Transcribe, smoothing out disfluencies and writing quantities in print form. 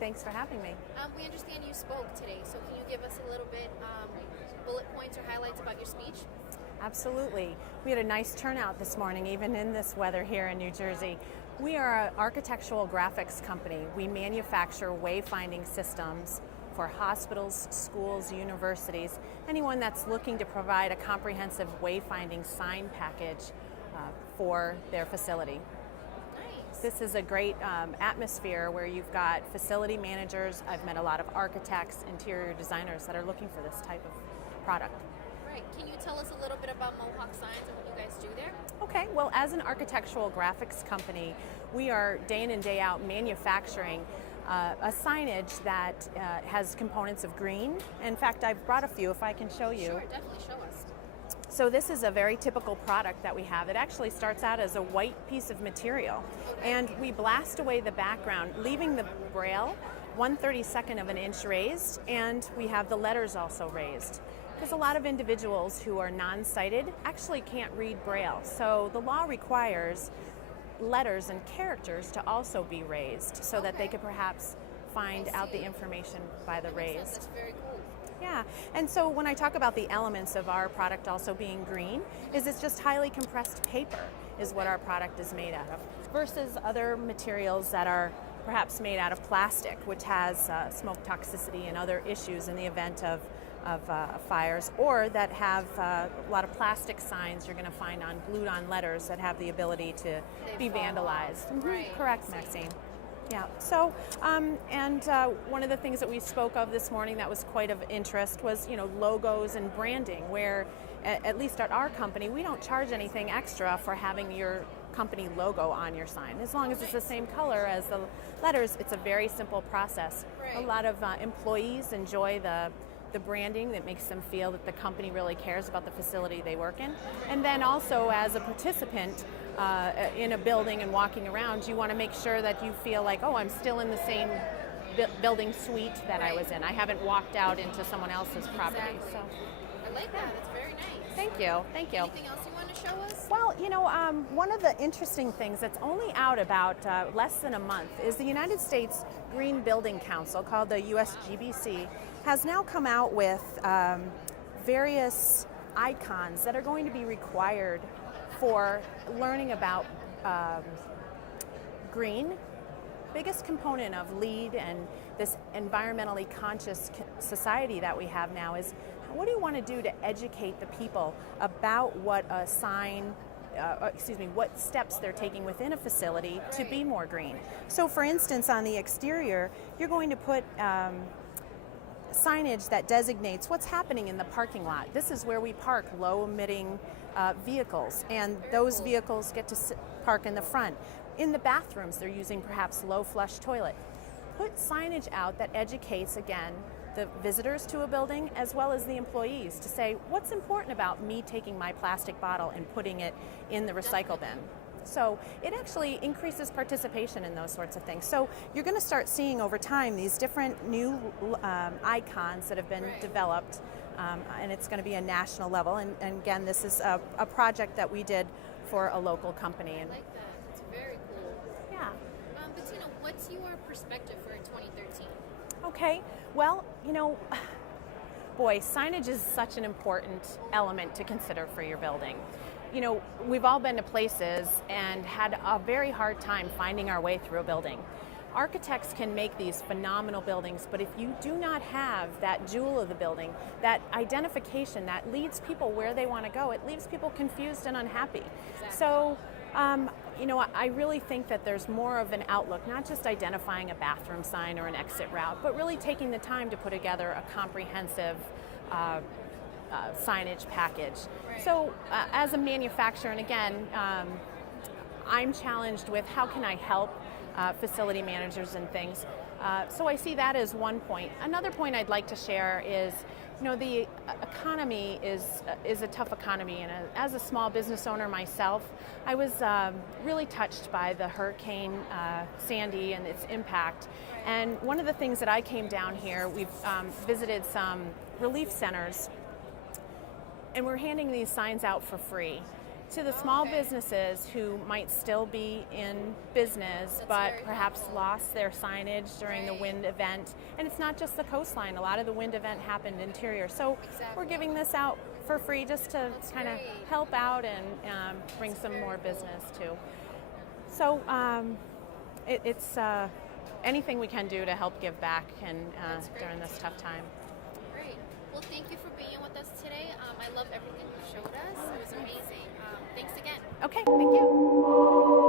Thanks for having me. We understand you spoke today, so can you give us a little bit bullet points or highlights about your speech? Absolutely. We had a nice turnout this morning, even in this weather here in New Jersey. We are an architectural graphics company. We manufacture wayfinding systems for hospitals, schools, universities, anyone that's looking to provide a comprehensive wayfinding sign package for their facility. Nice. This is a great atmosphere where you've got facility managers. I've met a lot of architects, interior designers that are looking for this type of product. Right. Can you tell us a little bit about Mohawk Signs and what you guys do there? Okay, well, as an architectural graphics company, we are day in and day out manufacturing a signage that has components of green. In fact, I've brought a few if I can show you. Sure, definitely show us. So this is a very typical product that we have. It actually starts out as a white piece of material, and we blast away the background, leaving the braille 1/32 of an inch raised, and we have the letters also raised. Because a lot of individuals who are non-sighted actually can't read braille. So the law requires letters and characters to also be raised so that they could perhaps find out the information by the raised. That's very cool. Yeah, and so when I talk about the elements of our product also being green, is it's just highly compressed paper is what our product is made out of, versus other materials that are perhaps made out of plastic, which has smoke toxicity and other issues in the event of fires, or that have a lot of plastic signs you're going to find on glued on letters that have the ability to be vandalized. Right. Correct, Maxine. Yeah, so, one of the things that we spoke of this morning that was quite of interest was, logos and branding, where at least at our company, we don't charge anything extra for having your company logo on your sign. As long as it's the same color as the letters, it's a very simple process. Right. A lot of employees enjoy the branding that makes them feel that the company really cares about the facility they work in. And then also as a participant in a building and walking around, you want to make sure that you feel like, oh, I'm still in the same building suite that I was in. I haven't walked out into someone else's property. Exactly. So, I like that. That's very nice. thank you. Anything else you want to show us? Well, one of the interesting things that's only out about less than a month is the United States Green Building Council, called the USGBC, has now come out with various icons that are going to be required for learning about green. Biggest component of LEED and this environmentally conscious society that we have now is, what do you want to do to educate the people about what a sign, what steps they're taking within a facility to be more green? So for instance, on the exterior, you're going to put signage that designates what's happening in the parking lot. This is where we park low-emitting vehicles, and those vehicles get to park in the front. In the bathrooms, they're using perhaps low-flush toilet. Put signage out that educates, again, the visitors to a building as well as the employees to say, what's important about me taking my plastic bottle and putting it in the recycle bin? So it actually increases participation in those sorts of things. So you're going to start seeing over time these different new icons that have been developed, and it's going to be a national level. And again, this is a project that we did for a local company. I like that. It's very cool. Yeah. Bettina, what's your perspective for 2013? Okay. Well, boy, signage is such an important element to consider for your building. We've all been to places and had a very hard time finding our way through a building. Architects can make these phenomenal buildings, but if you do not have that jewel of the building, that identification that leads people where they want to go, it leaves people confused and unhappy. Exactly. So, I really think that there's more of an outlook, not just identifying a bathroom sign or an exit route, but really taking the time to put together a comprehensive signage package. Right. So as a manufacturer, and again, I'm challenged with how can I help facility managers and things. So I see that as one point. Another point I'd like to share is, the economy is a tough economy, and as a small business owner myself, I was really touched by the Hurricane Sandy and its impact. And one of the things that I came down here, we've visited some relief centers, and we're handing these signs out for free. to the small Okay. businesses who might still be in business That's but very perhaps helpful. lost their signage during the Right. wind event. And it's not just the coastline. A lot of the wind event happened interior. So Exactly. we're giving this out for free just to That's kind of great. help out and bring some very more cool. business too. So it's anything we can do to help give back and That's great. during this tough time. Great. Well, thank you for being with us today. I love everything you showed us. It was amazing. Thanks again. Okay, thank you.